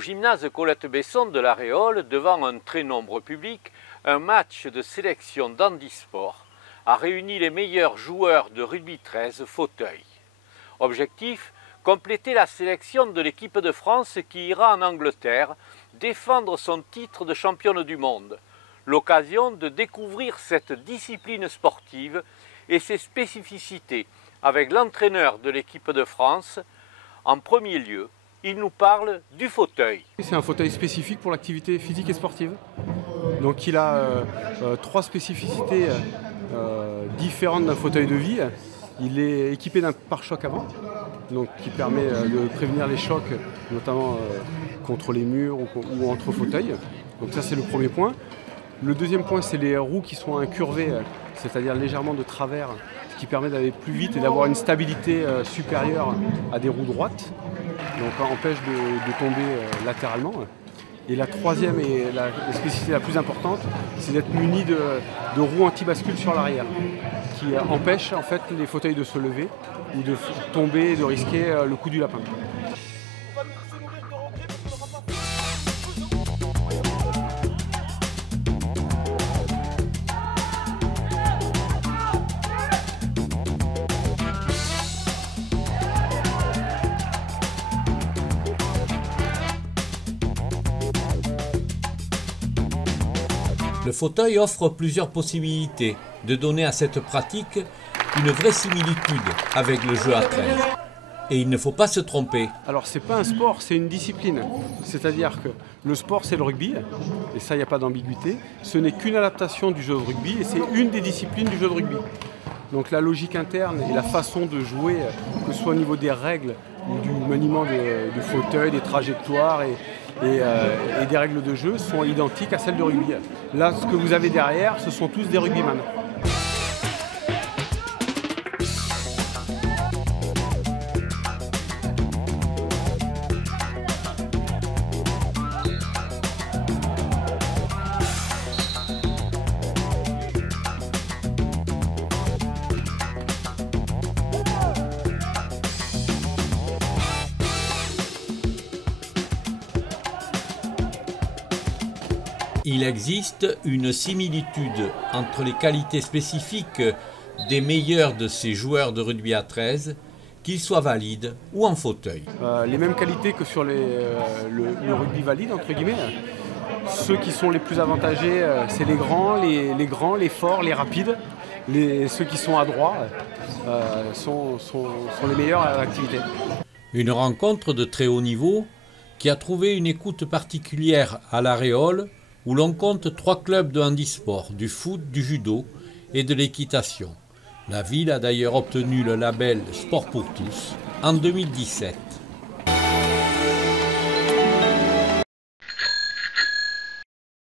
Au gymnase Colette-Besson de La Réole, devant un très nombreux public, un match de sélection d'handisport a réuni les meilleurs joueurs de rugby 13 fauteuil. Objectif, compléter la sélection de l'équipe de France qui ira en Angleterre défendre son titre de championne du monde. L'occasion de découvrir cette discipline sportive et ses spécificités avec l'entraîneur de l'équipe de France. En premier lieu, il nous parle du fauteuil. C'est un fauteuil spécifique pour l'activité physique et sportive. Donc il a trois spécificités différentes d'un fauteuil de vie. Il est équipé d'un pare-choc avant, donc qui permet de prévenir les chocs, notamment contre les murs ou entre fauteuils. Donc ça c'est le premier point. Le deuxième point, c'est les roues qui sont incurvées, c'est-à-dire légèrement de travers, ce qui permet d'aller plus vite et d'avoir une stabilité supérieure à des roues droites, donc empêche de tomber latéralement. Et la troisième et la spécificité la plus importante, c'est d'être muni de roues anti-bascule sur l'arrière, qui empêche en fait les fauteuils de se lever ou de tomber et de risquer le coup du lapin. Le fauteuil offre plusieurs possibilités de donner à cette pratique une vraie similitude avec le jeu à 13. Et il ne faut pas se tromper. Alors c'est pas un sport, c'est une discipline. C'est-à-dire que le sport c'est le rugby, et ça il n'y a pas d'ambiguïté. Ce n'est qu'une adaptation du jeu de rugby et c'est une des disciplines du jeu de rugby. Donc la logique interne et la façon de jouer, que ce soit au niveau des règles ou du maniement du fauteuil, des trajectoires et des règles de jeu sont identiques à celles de rugby. Là, ce que vous avez derrière, ce sont tous des rugbyman. Il existe une similitude entre les qualités spécifiques des meilleurs de ces joueurs de rugby à 13, qu'ils soient valides ou en fauteuil. Les mêmes qualités que sur le rugby valide, entre guillemets. Ceux qui sont les plus avantagés, c'est les grands, les forts, les rapides. Ceux qui sont adroits sont les meilleurs à l'activité. Une rencontre de très haut niveau qui a trouvé une écoute particulière à La Réole, où l'on compte 3 clubs de handisport, du foot, du judo et de l'équitation. La ville a d'ailleurs obtenu le label Sport pour tous en 2017.